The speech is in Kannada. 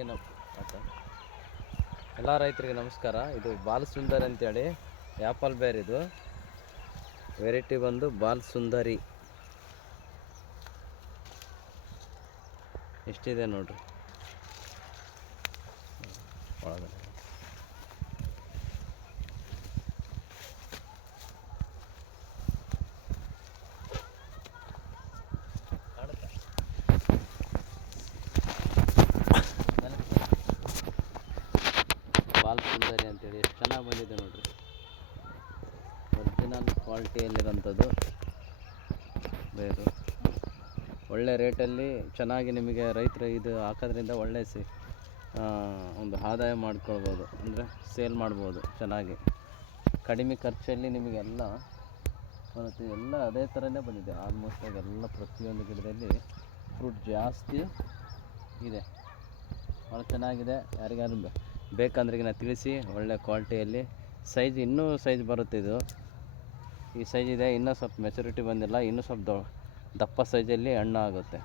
ಏನು ಆತ ಎಲ್ಲ ರೈತರಿಗೆ ನಮಸ್ಕಾರ. ಇದು ಬಾಲ್ ಸುಂದರಿ ಅಂತೇಳಿ ಆ್ಯಪಲ್ ಬೇರ್. ಇದು ವೆರೈಟಿ ಬಂದು ಬಾಲ್ ಸುಂದರಿ. ಎಷ್ಟಿದೆ ನೋಡ್ರಿ ಒಳಗಡೆ. ಬಾಲ್ ಸುಂದರಿ ಅಂತೇಳಿ ಎಷ್ಟು ಚೆನ್ನಾಗಿ ಬಂದಿದೆ ನೋಡ್ರಿ. ಒರಿಜಿನಲ್ ಕ್ವಾಲಿಟಿಯಲ್ಲಿರೋಂಥದ್ದು ಬೇರು. ಒಳ್ಳೆ ರೇಟಲ್ಲಿ ಚೆನ್ನಾಗಿ ನಿಮಗೆ ರೈತರು ಇದು ಹಾಕೋದ್ರಿಂದ ಒಳ್ಳೆ ಒಂದು ಆದಾಯ ಮಾಡ್ಕೊಳ್ಬೋದು, ಅಂದರೆ ಸೇಲ್ ಮಾಡ್ಬೋದು ಚೆನ್ನಾಗಿ. ಕಡಿಮೆ ಖರ್ಚಲ್ಲಿ ನಿಮಗೆಲ್ಲ ಬರುತ್ತೆ. ಎಲ್ಲ ಅದೇ ಥರನೇ ಬಂದಿದೆ ಆಲ್ಮೋಸ್ಟ್ ಆಗಿ. ಎಲ್ಲ ಪ್ರತಿಯೊಂದು ಗಿಡದಲ್ಲಿ ಫ್ರೂಟ್ ಜಾಸ್ತಿ ಇದೆ, ಭಾಳ ಚೆನ್ನಾಗಿದೆ. ಯಾರಿಗಾರು ಬೇಕಂದ್ರೆ ನಾನು ತಿಳಿಸಿ. ಒಳ್ಳೆ ಕ್ವಾಲಿಟಿಯಲ್ಲಿ ಸೈಜ್ ಇನ್ನೂ ಸೈಜ್ ಬರುತ್ತೆ. ಇದು ಈ ಸೈಜ್ ಇದೆ, ಇನ್ನೂ ಸ್ವಲ್ಪ ಮೆಚುರಿಟಿ ಬಂದಿಲ್ಲ, ಇನ್ನೂ ಸ್ವಲ್ಪ ದಪ್ಪ ಸೈಜಲ್ಲಿ ಹಣ್ಣು ಆಗುತ್ತೆ.